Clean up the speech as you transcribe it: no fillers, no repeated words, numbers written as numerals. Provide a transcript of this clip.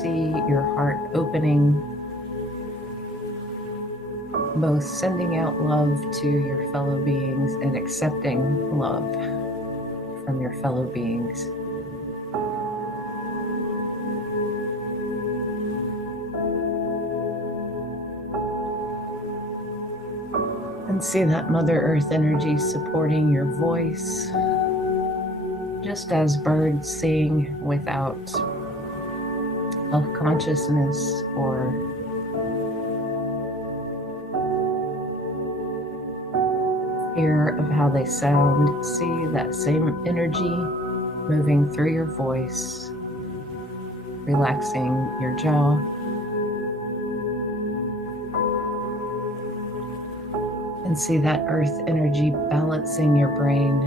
See your heart opening, both sending out love to your fellow beings and accepting love from your fellow beings. And see that Mother Earth energy supporting your voice, just as birds sing without self-consciousness or fear of how they sound. See that same energy moving through your voice, relaxing your jaw. And see that earth energy balancing your brain,